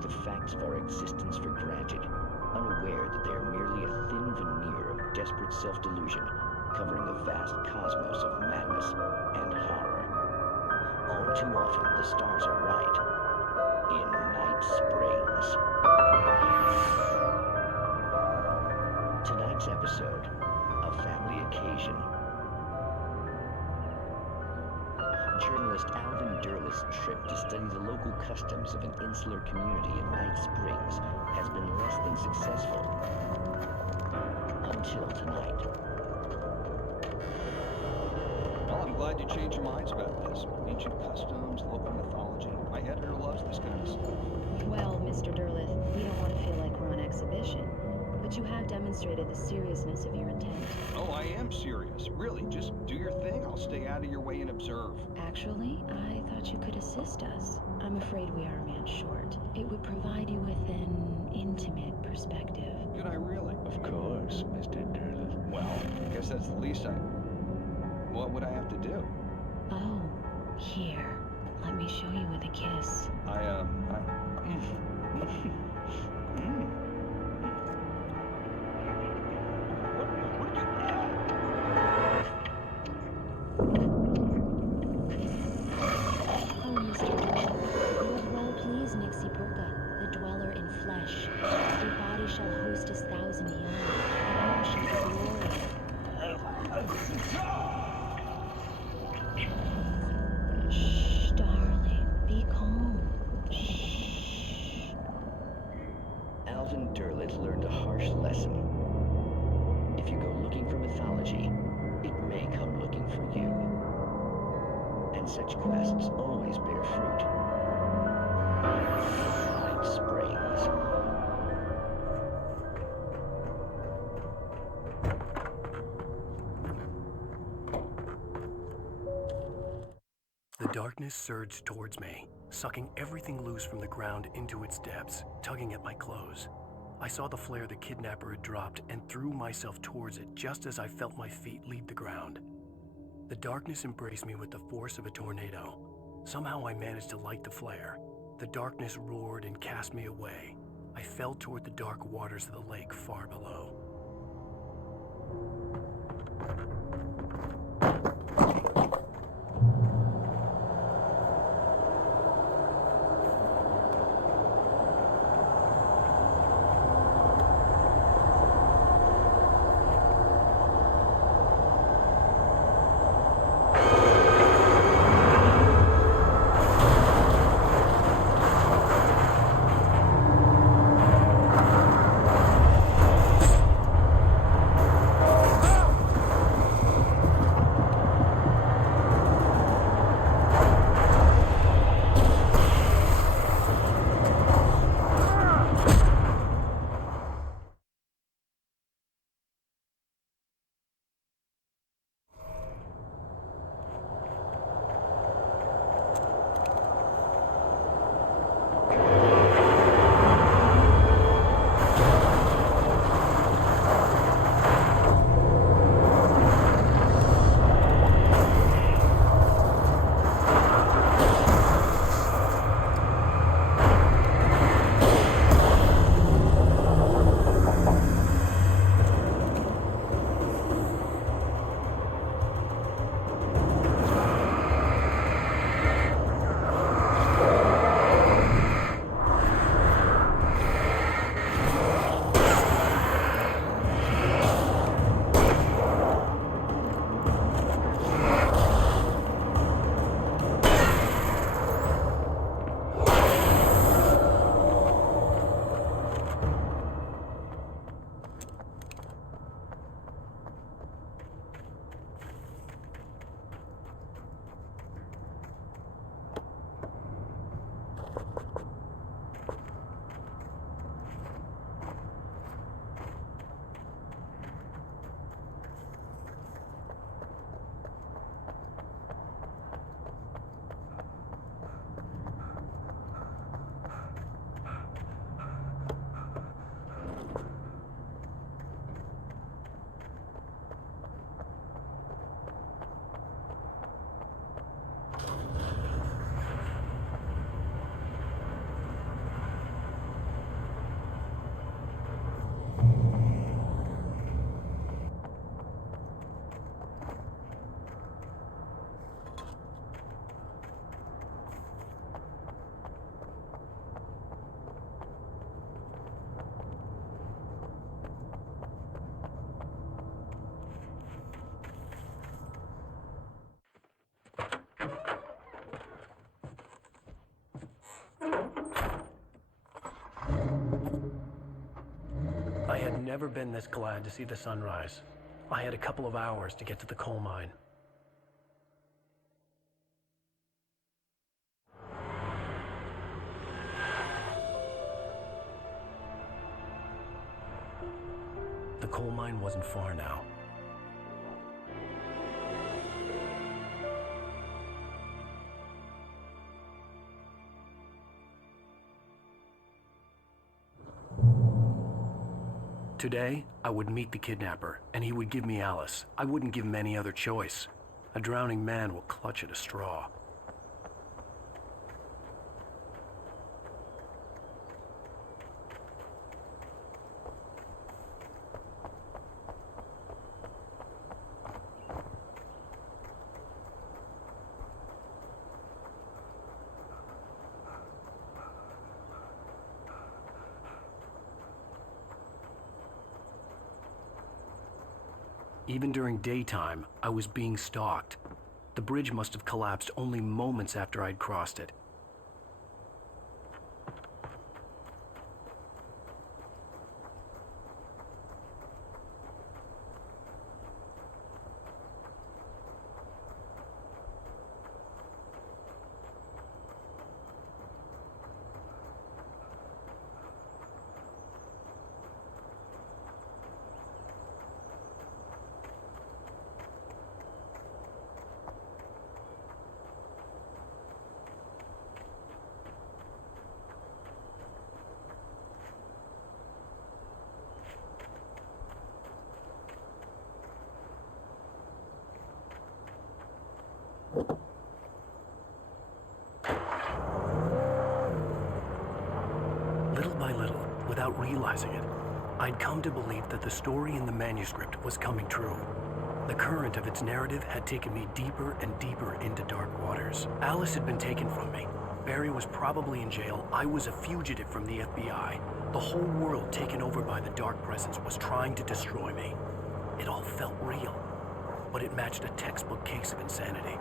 take the facts of our existence for granted, unaware that they are merely a thin veneer of desperate self-delusion, covering a vast cosmos of madness and horror. All too often, the stars are right. In Night Springs. Tonight's episode, A Family Occasion. Journalist Alvin Durleth's trip to study the local customs of an insular community in Night Springs has been less than successful. Until tonight. Well, I'm glad you changed your minds about this. Ancient customs, local mythology. My editor loves this kind of stuff. Well, Mr. Durleth, we don't want to feel like we're on exhibition, but you have demonstrated the seriousness of your intent. Oh, I am serious. Really, just do your thing. I'll stay out of your way and observe. Actually, I thought you could assist us. I'm afraid we are a man short. It would provide you with an intimate perspective. Could I really? Of course, Mr. Durleth. Well, I guess that's the least I... What would I have to do? Oh, here. Let me show you with a kiss. Shh, darling. Be calm. Shh. Alvin Durleth learned a harsh lesson. If you go looking for mythology, it may come looking for you. And such quests always bear fruit. Night Springs. The darkness surged towards me, sucking everything loose from the ground into its depths, tugging at my clothes. I saw the flare the kidnapper had dropped and threw myself towards it just as I felt my feet leave the ground. The darkness embraced me with the force of a tornado. Somehow I managed to light the flare. The darkness roared and cast me away. I fell toward the dark waters of the lake far below. I had never been this glad to see the sunrise. I had a couple of hours to get to the coal mine. The coal mine wasn't far now. Today, I would meet the kidnapper, and he would give me Alice. I wouldn't give him any other choice. A drowning man will clutch at a straw. Even during daytime, I was being stalked. The bridge must have collapsed only moments after I'd crossed it. Little by little, without realizing it, I'd come to believe that the story in the manuscript was coming true. The current of its narrative had taken me deeper and deeper into dark waters. Alice had been taken from me. Barry was probably in jail. I was a fugitive from the FBI. The whole world taken over by the dark presence was trying to destroy me. It all felt real, but it matched a textbook case of insanity.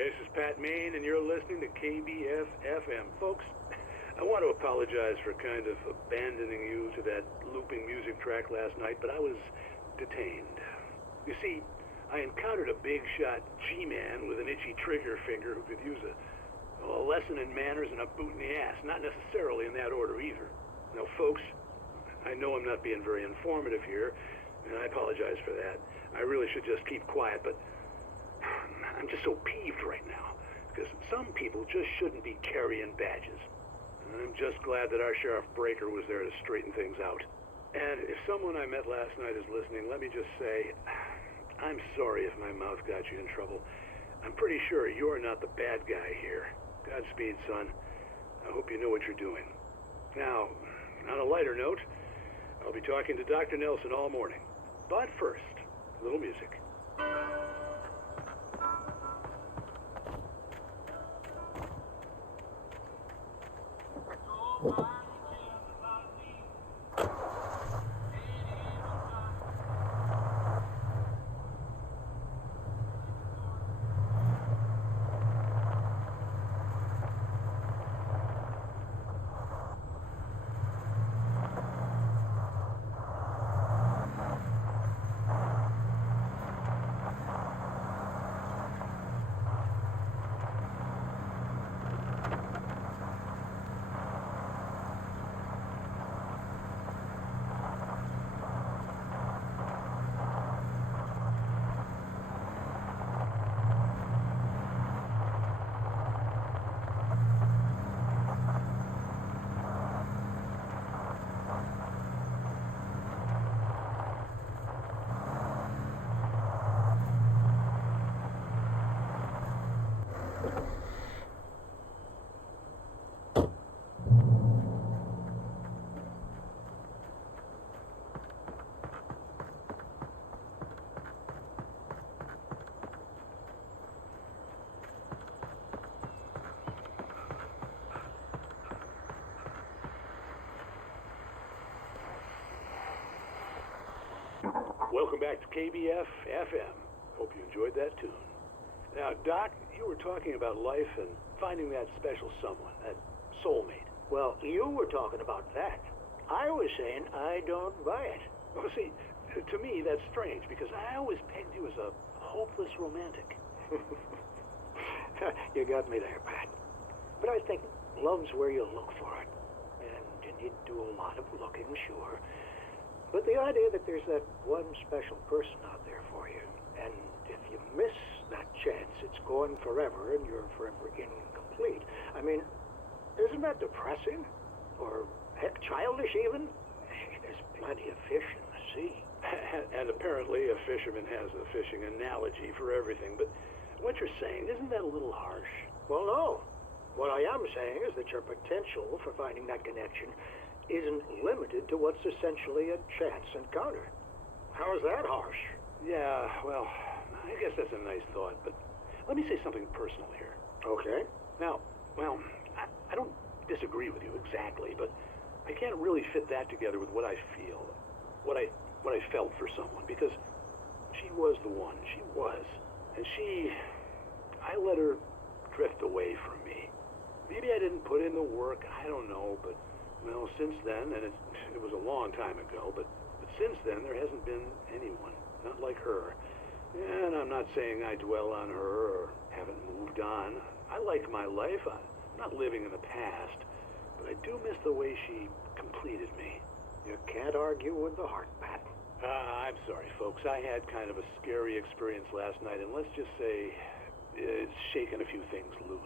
This is Pat Main, and you're listening to KBF-FM. Folks, I want to apologize for kind of abandoning you to that looping music track last night, but I was detained. You see, I encountered a big-shot G-man with an itchy trigger finger who could use a lesson in manners and a boot in the ass. Not necessarily in that order, either. Now, folks, I know I'm not being very informative here, and I apologize for that. I really should just keep quiet, but I'm just so peeved right now, because some people just shouldn't be carrying badges. And I'm just glad that our Sheriff Breaker was there to straighten things out. And if someone I met last night is listening, let me just say, I'm sorry if my mouth got you in trouble. I'm pretty sure you're not the bad guy here. Godspeed, son. I hope you know what you're doing. Now, on a lighter note, I'll be talking to Dr. Nelson all morning. But first, a little music. Welcome back to KBF FM. Hope you enjoyed that tune. Now, Doc, you were talking about life and finding that special someone, that soulmate. Well, you were talking about that. I was saying I don't buy it. Well, see, to me, that's strange, because I always pegged you as a hopeless romantic. You got me there, Pat. But I think love's where you look for it. And you need to do a lot of looking, sure. But the idea that there's that one special person out there for you, and if you miss that chance, it's gone forever, and you're forever incomplete. I mean, isn't that depressing? Or, heck, childish even? There's plenty of fish in the sea. And apparently a fisherman has a fishing analogy for everything, but what you're saying, isn't that a little harsh? Well, no. What I am saying is that your potential for finding that connection isn't limited to what's essentially a chance encounter. How is that harsh? Yeah, well, I guess that's a nice thought, but let me say something personal here. Okay. Now, well, I don't disagree with you exactly, but I can't really fit that together with what I feel, what I felt for someone, because she was the one. She was. And I let her drift away from me. Maybe I didn't put in the work, I don't know, but, well, since then, and it was a long time ago, but since then there hasn't been anyone, not like her. And I'm not saying I dwell on her or haven't moved on. I like my life. I'm not living in the past, but I do miss the way she completed me. You can't argue with the heart, Pat. I'm sorry, folks. I had kind of a scary experience last night, and let's just say it's shaken a few things loose.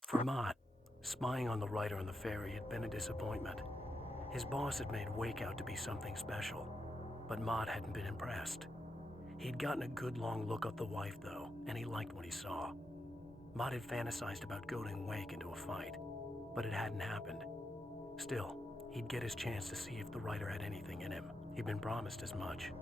For Mott, spying on the writer on the ferry had been a disappointment. His boss had made Wake out to be something special, but Mott hadn't been impressed. He'd gotten a good long look at the wife, though, and he liked what he saw. Mott had fantasized about goading Wake into a fight, but it hadn't happened. Still, he'd get his chance to see if the writer had anything in him. He'd been promised as much.